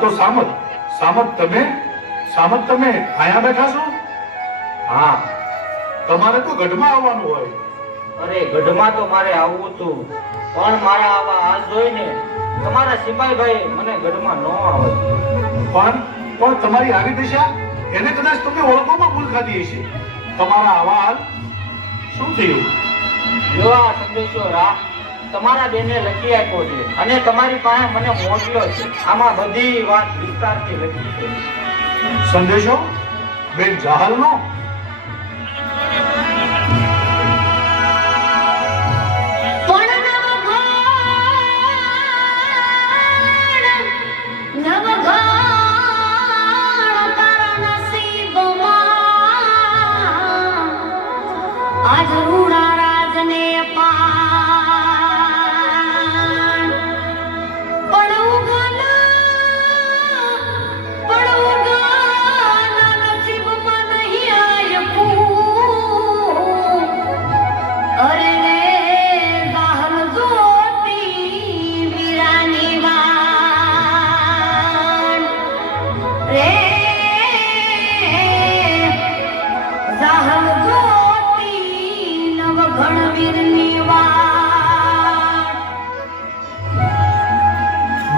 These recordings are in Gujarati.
તો સામત તમે અહીંયા બેઠા છો? હા. તમારે તો ગઢમાં આવવાનું હોય. અરે ગઢમાં તો મારે આવવું હતું, પણ મારા આવા હાલ જોઈને તમારા સિપાહીભાઈ મને ગઢમાં ન આવે. પણ તમારી આવી દિશા એને કદાચ તમને ઓળખવામાં ભૂલ ખાધી હશે. તમારા આવા હાલ શું થયું? જો આ સંદેશો તમારા બેને લખી આપ્યો છે અને તમારી પાસે મને મોકલ્યો છે. આમાં બધી વાત વિસ્તારથી લખી છે. સંદેશો બેન જાહલનો?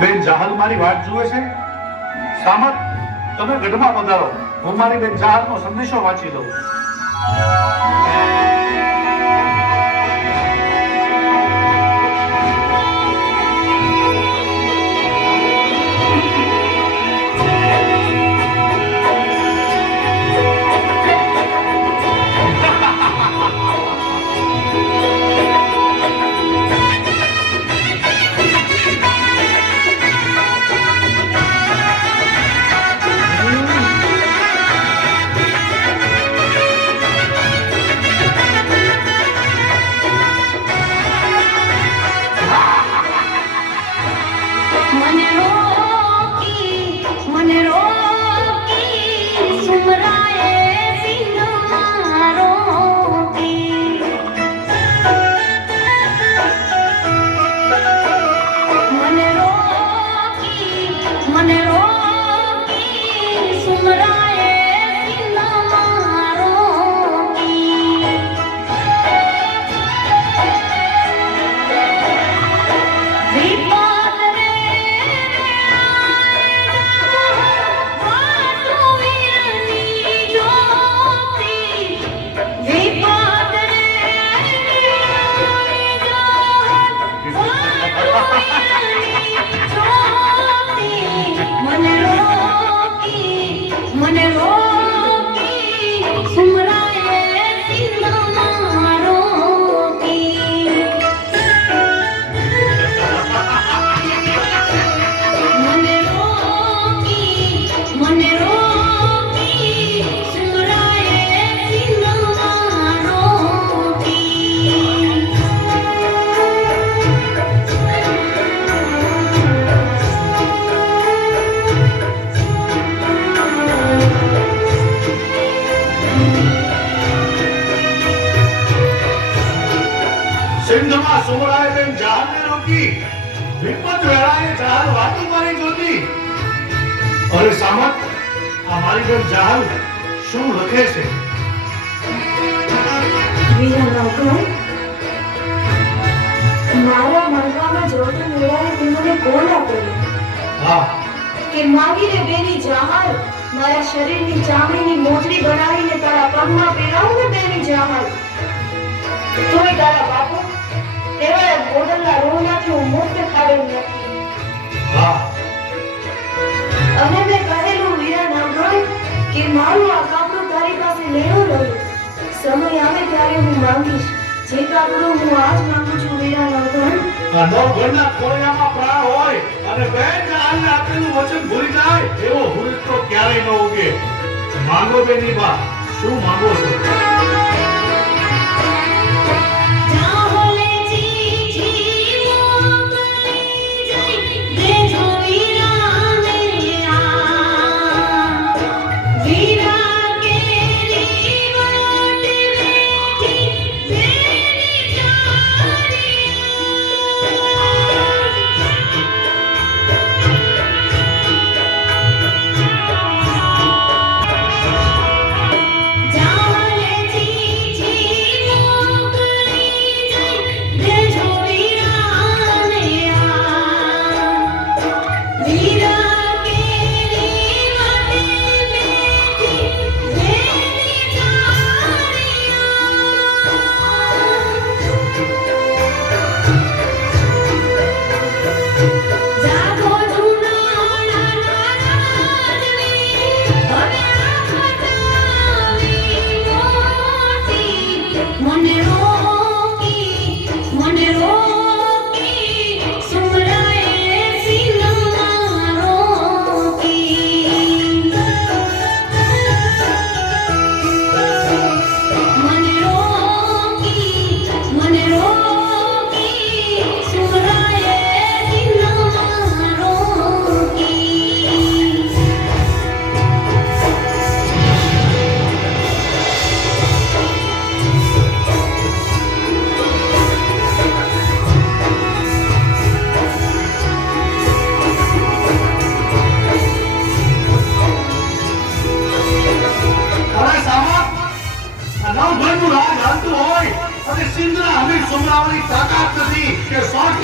બેન જાહલ મારી વાત જુએ છે. સામત તમે ગઢમાં પધારો, હું મારી બેન જાહલનો સંદેશો વાંચી દઉં. સિંધમાં સુમરાએ બેન જાહલને રોકી, વિપત વેળાએ જાહલ વાતો મારી જોતી. અરે સામત, આ મારી બેન જાહલ શું લખે છે? મારા મનવામાં જોતું મેળાએ મને કોલ આપેલું. હા. કે માગીને બેની જાહલ, મારા શરીરની ચામડીની મોજડી બનાવીને તારા પગમાં પહેરાવું ને બેની જાહલ. તોય તારા બાપુ તેવા ગોડલના રોહમાંથી હું મુક્ત થાવેલ નથી. હા. અને મેં કહેલું વીરા નામભાઈ કે મારું આ કાપડું તારી પાસે લેણું રહ્યું. સમય આવે ત્યારે હું માંગીશ. જે કાપડું હું આજ માંગુ છું વીરા નામભાઈ. નો ઘરના ખોળિયામાં પ્રાણ હોય અને બેન જાહલને આપેલું વચન ભૂલી જાય એવો હુલ તો ક્યારેય ન ઉગે. માંગો બેની બા, શું માંગો છો?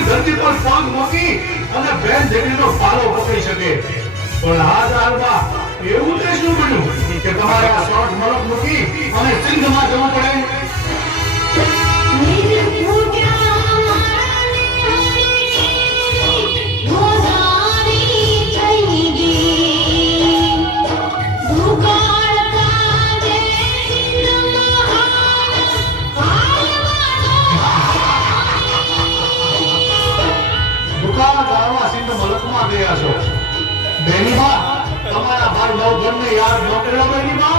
નવની ધરતી પર પગ મૂકી અને બેન દીકરીનો પાલો પકડી શકે. પણ આ જાળમાં એવું તે શું બન્યું કે તમારે આ શોર્ટ મલક મૂકી અને સિંધમાં જવું પડે? દુકાળ ગાળવા સિંધ મલકમાં ગયા છો. બેનીબા, તમારા ભાઈ નવઘરને યાદ ન કર્યો બેનીબા?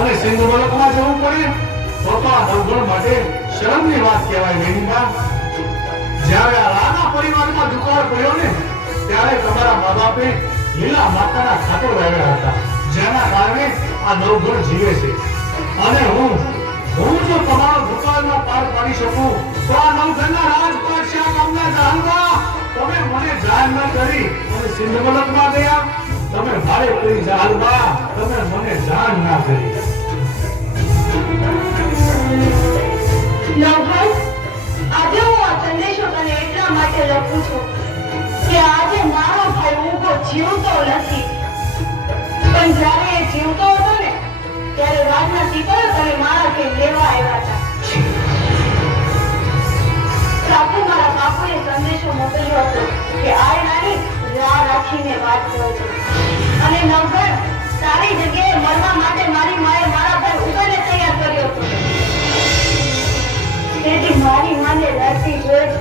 અને સિંધ મલકમાં જવું પડે તો આ નવઘણ માટે શરમની વાત કહેવાય બેનીબા. જ્યારે આ રાણા પરિવારમાં દુકાળ પડ્યો ને ત્યારે તમારા મા બાપે લીલા માતાના ખાતર વાવ્યા હતા, જેના કારણે આ નવઘણ જીવે છે. અને હું જો તમારો દુકાળમાં પાર પાડી શકું તો આ નવઘણના રાજપાટ છે આ ગામના જાનવા. તમે મને જાન ન કરી અને સિંધ મલકમાં ગયા. તમે ભારે કરી જાનવા, તમે મને જાન ના કરી. નવઘણ, આજે હું આ સંદેશો તને એટલા માટે લખું છું કે આજે મારો ભાઈ ઊંઘો જીવતો નથી, પણ જ્યારે એ જીવતો હતો ને ત્યારે રાતના સિપાહીઓ તને મારા ઘેર લેવા આવ્યા હતા. સાથે મારા બાપુએ સંદેશો મોકલ્યો હતો કે આ નાની રાહ રાખીને વાત કરજો. અને નવઘણ, તારી જગ્યાએ મરવા માટે મારી માએ મારા ભાઈ ઉગાને તૈયાર કર્યો હતો. તેથી મારી માને લડતી જોઈ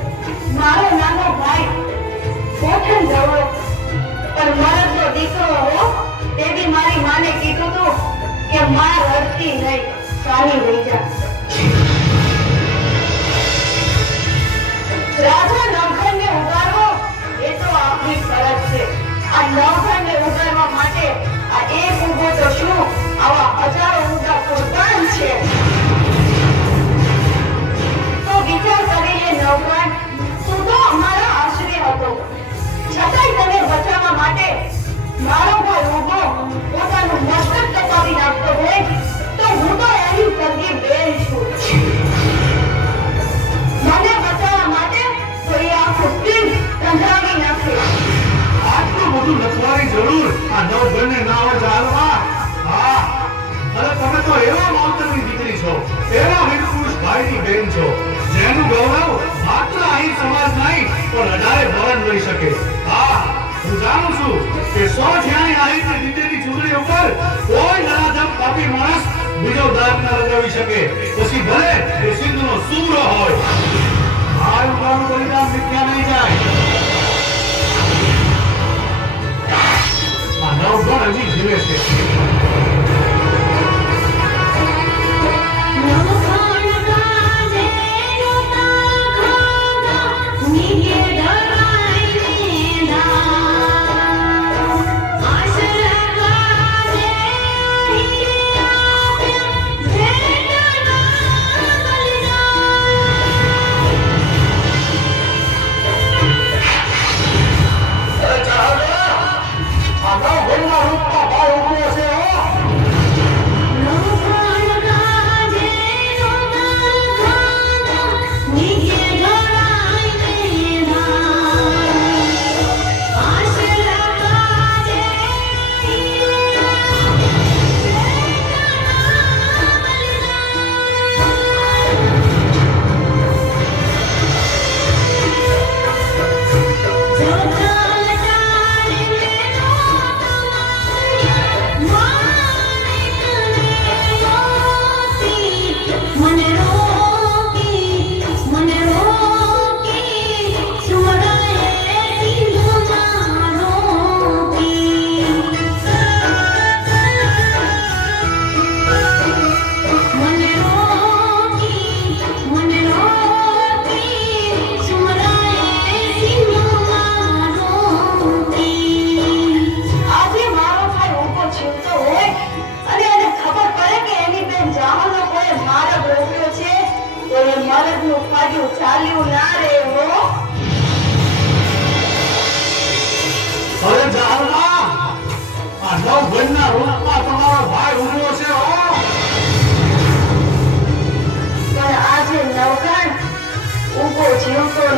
મારો નાનો ભાઈ પોઠણ જવો, પણ મરદનો દીકરો હો. તેથી મારી માને કીધું તું કે માં રડતી નહીં, ચાલી રહી જા. રાજા નવઘણને ઉગારવો એ તો આપણી ફરજ છે. આ નવઘણને ઉગારવા માટે આ એક ઊંઘો તો શું, આવા હજારો ઊંઘા કુરબાન છે. વિચાર કરીને નવઘણ, તું તો અમારા આશ્રય હતો, છતાંય તને બચાવવા માટે મારો ભાઈ ઊભો પોતાનું મસ્તક તપાવી નાખતો હોય તો હું તો એની સગી બેન છું. મને બચાવવા માટે કોઈ આખું સિંહ સંભળાવી નાખે. આટલું બધું લખવાની જરૂર આ નવઘણને ના હોય જાનવા? હા, અરે તમે તો એવા માવતરની દીકરી છો, એવા વીરપુરુષ ભાઈની બેન છો, જેનું ગૌરવ માત્ર અહીં સમાજ નહીં પણ અઢારે ભરણ લઈ શકે. હા, હું જાણું છું કે 100 જ્યાંની આહીની દીકરીની ચૂંટણી ઉપર કોઈ નરાધમ પાપી માણસ બીજો દાગ ન લગાવી શકે, પછી ભલે એ સિંધનો સૂરો હોય. આ ઉપાડનું પરિણામ મિથ્યા નહીં જાય. આ નવઘણ હજી જીવે છે. રૂપમાં ભાઈ ઉભો છે હો.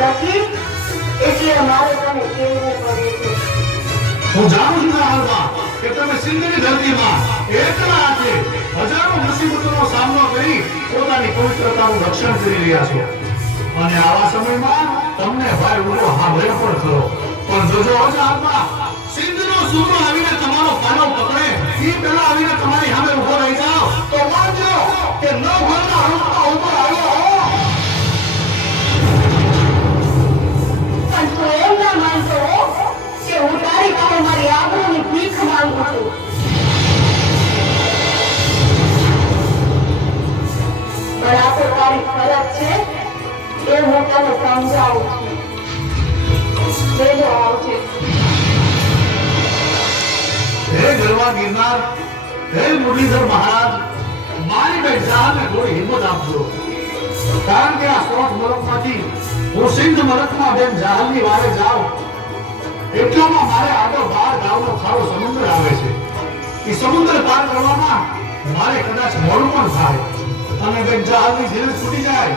નથી એટલે મારે તને કહેવું પડે છે. હું જાણું છું હાલમાં કે તમે સિંધની ધરતીમાં એકલા હાથે હજારો મુસીબતોનો સામનો કરી પોતાની પવિત્રતાનું રક્ષણ કરી રહ્યા છો અને આવા સમયમાં તમને ભાઈ ઉભો સાંભળ્યો પણ ખરો પણ જોજો હાલમાં સિંધનો સૂરો આવીને તમારો પાલો પકડે એ પહેલા આવીને તમારી સામે ઉભો રહી જાઓ તો માનજો કે ન ભરતા રૂપમાં ઉભો આવ્યો પણ તું એમ ના માનતો કે હું તારી પાસે મારી આબરૂની ભીખ માંગુ છું. પણ આ તો તારી ફરજ છે એ હું તને સમજાવું છું. લેજો આવજે. હે ગરવા ગિરનાર હે મુરલીધર મહારાજ મારી બેન જાનને થોડી હિંમત આપજો કારણ કે આ સોઠ મલકમાંથી હું સિંધ મલકમાં બેન જાહલની વારે જાઉં એટલામાં મારે આગળ 12 ગામનો ખારો સમુદ્ર આવે છે એ સમુદ્ર પાર કરવામાં મારે કદાચ મોડું પણ થાય અને બેન જાહલની જીવ છૂટી જાય